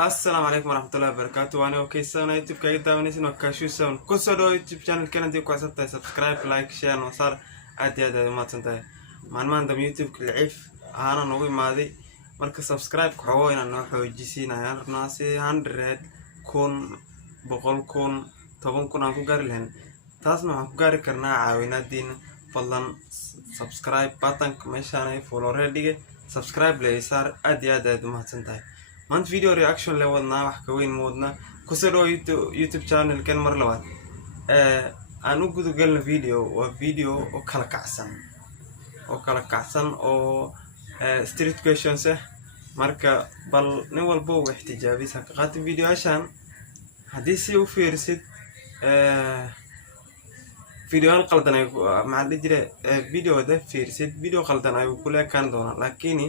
السلام عليكم ورحمة الله وبركاته. وأنا أوكي سونا يوتيوب كاي داونيسين وكاشو سون كسروا يوتيوب channel كنا ديكو عصبتها سبسكرايب لايك شير وصار عادي ما تنتهي ما عندهم يوتيوب كالعيف أنا نوي ماضي مركز سبسكرايب كحوين أنه حوجيسينا يعني ناسي 100 كون بقول كون طبعا كون أكو قاري لهن تاسمع أكو قاري كرنا عاوينات دين فضلا سبسكرايب باتن كمشاني فولو ريدي سبسكرايب لي صار عادي ما تنتهي maanta video reaction la wadnaa wax ka weyn moodna ku soo dhaw youtube channel kan mar labaad aan u gudo galna video waa video oo kala kacsan oo street questions marka bal nin walba uu ixtijaabisa ka qaat video ashan hadii si u fiirsid video qaldan ay ma jira video da fiirsid video qaldan ay ku leekan doona laakiin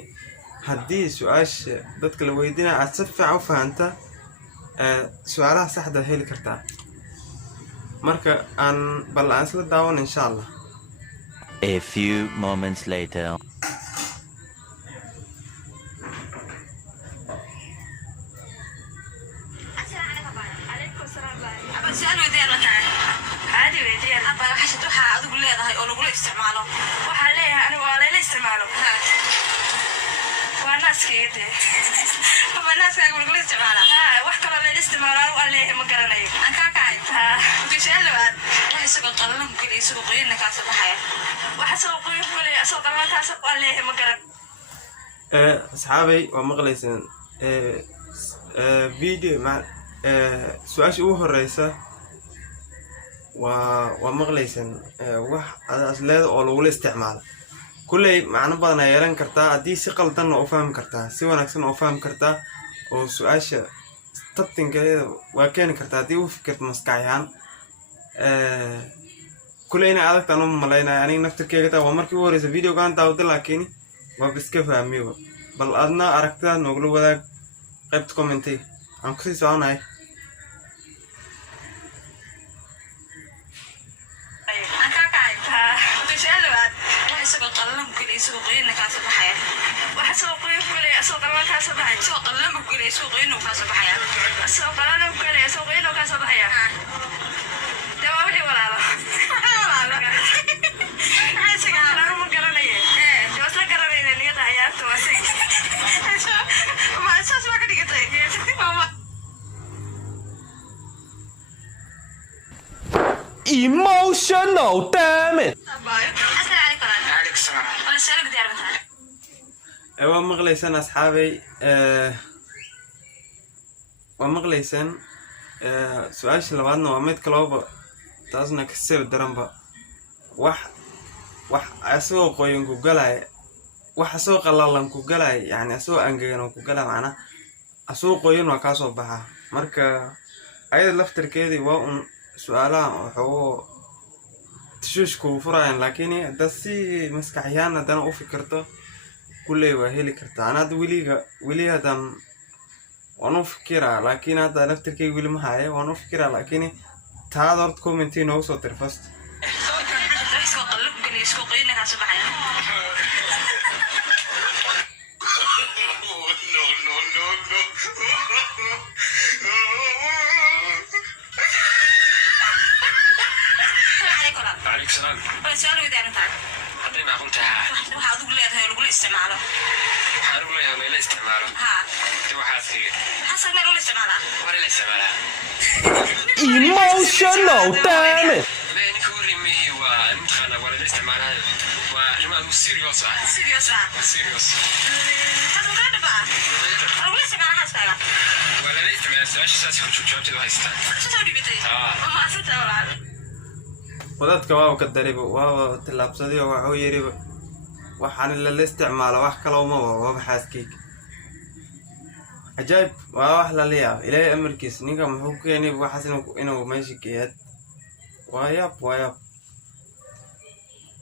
haddii su'aasha dadka la weydiinaa aad si fiican u fahantaa su'aalaha saxda heli kartaa marka aan bal aan isla daawan insha Allah. A few moments later. الناس كده هم الناس يقولوا لي استعماله واحد قال لي استعماله وقال لي ما قرني أنا كاي وكيش قال بعد لا يسوق قلنا ممكن يسوق قينا كاسة حياة واحد سوق قينا ولا يسوق قلنا كاسة قال لي ما قرن أصحابي ومغليسن فيديو مع سؤال شو الرئيسة ومغليسن واحد أصله أول استعمال كله معنا بدنا يرن كرتا دي سقل تنا أفهم كرتا سوى نكسن أفهم كرتا وسؤالش تبتين كده وكان كرتا دي وفكرت مسكعيان كلنا عادة تنو ملاينا يعني نفتكر كده ومركي ورث الفيديو كان تعود لكني ما بسكف أميو بل أدنى أركتها نقوله وذاك قبت كومنتي عن كل سؤال هاي سوقين كاسة بحياة واحد سوقين كله سوق الله كاسة بحياة سوق الله مقولي سوقين وكاسة بحياة سوق الله مقولي سوقين وكاسة بحياة دوامي ولا لا ولا لا عايز أنا مو قرنية جوز لا قرنية اللي هذا حياة تواسي ما أساس ما كني قطعي ماما Emotional, damn it. ومغليسن أصحابي ومغليسن سؤال شلباتنا وميت كلوبا تاسنا كسر درنبا وح أسوق قيون كوجلاي وح أسوق الله كوجلاي يعني أسوق أنجينا كوجلا معنا أسوق قيون وكاسو بها مركا أيضا لفتر كذي وأن سؤالا وحو تشوش كوفراين لكني دسي مسكحيانا دنا أفكرته كله وهيلي كرتا أنا ولي هذا وأنا فكرة لكن هذا نفتكر ولي محايا وأنا فكرة لكن تهادرت كومنتي نوصل ترفست عليك سلام. بس سؤال ودي أنا تعرف. أدري ما قلتها. waxaad ugu leedahay lagu isticmaalo waxaan ugu leeyahay meel isticmaalo waxaad fiir xasan meel lagu isticmaalo war la isticmaala Emotional, damn it. been ku rimihi waa intana war la isticmaala waa rima serious serious hadu ka dhaba lagu isticmaalo xasan wala la isticmaala su'aashaas ku jawaabteedu haystaan soo dhibitay ma asata walaal ودادك واو كدريب واو تلابسدي وحو يريب waxaan la isticmaalo wax kale oo ma waa xaaskeyga ajaib waa wax la leeyahay ilaahay amarkiis ninka muxuu keenay waxaas inuu meesha geeyad waayab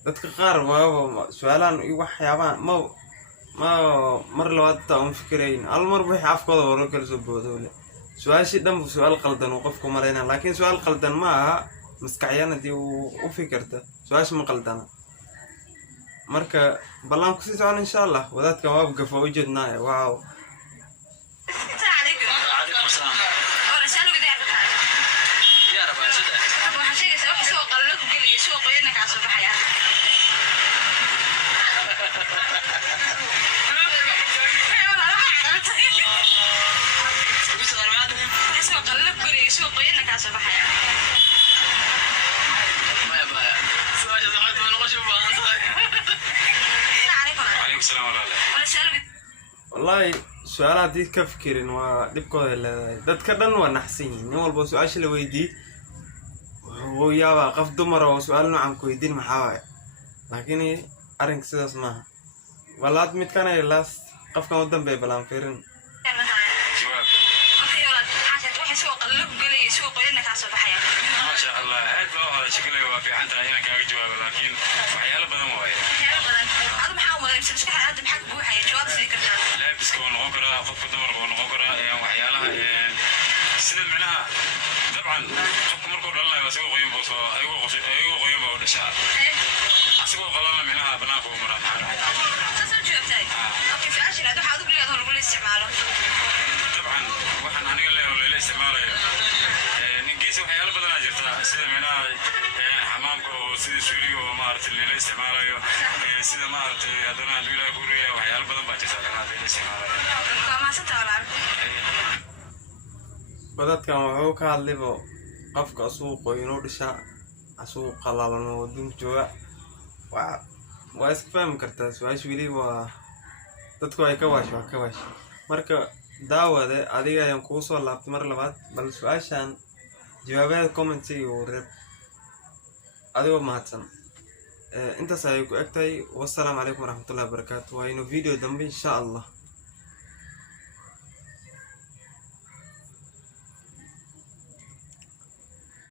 dadka qaar waa su'aalan iyo waxyaabaan ma mar labaad taan fikirayn al mar wixii afkooda waro kala soo boodole su'aashi dhan su'aal qaldan oo qofku maleynaa laakiin su'aal qaldan ma aha maskaxyana dii u fikirta su'aash ma qaldana marka balan ku sii socon insha Allah wadaadka waa gafo u jeednaa waaw كاسو بحيا عليكم السلام ورحمة الله. ولا سألوا والله سؤال هدي كفكرين ودبكو dadka dhan waa naxsan yihiin nin walba su'aasha la weydii oo yaaba qof dumar oo su'aal noocan ku weydiin maxaa waaye laakiin arrinka sidaas maaha walaad mid kana ilaas qofkan u dambeey balaan fiirin جواب. أوكي ولد حاجة واحد سوق اللب قلي سوق إنه كاسو بحيا ما شاء الله عاد هذا شكله وفي عندها هنا كاجي جواب لكن وحياله بدن واي. هذا محاول يمسك هذا بحق بوحي جواب زي كذا لابس كون غقرة خذ دمر كون غقرة وحيالها سنة منها طبعا خذ مركو الله يسوي قيم بوصو أيوة قيم ولا شعر أسوي قلنا منها بناكو مرة معنا أصلا جواب تاي أوكي في عشرة هذا حاضر لي هذا نقول استعماله طبعا waxaan aniga leeyahay la isticmaalayo ninkiisa waxyaalo badan ayaa jirta sida meelaha xamaamka oo sida suuliga oo maartay la isticmaalayo sida maartay hadana duulaa guriga waxyaalo badan baa jirta la isticmaalayo ما ستوعب badadkan wuxuu ka hadlaybo qofka suuqa inuu dhishaa suuq qalalan oo adduunka jooga waa iska fahmi kartaa su-aasha weli waa dadku ay ka waasho marka daawade adiga ayaan kugu soo laabtay mar labaad bal su-aashan jawaabaha commentiga uu reeb adigoo mahadsan intaas ayay ku egtahay wassalaamu calaykum waraxmatullahi wabarakaatu waa inuu video dambe insha allah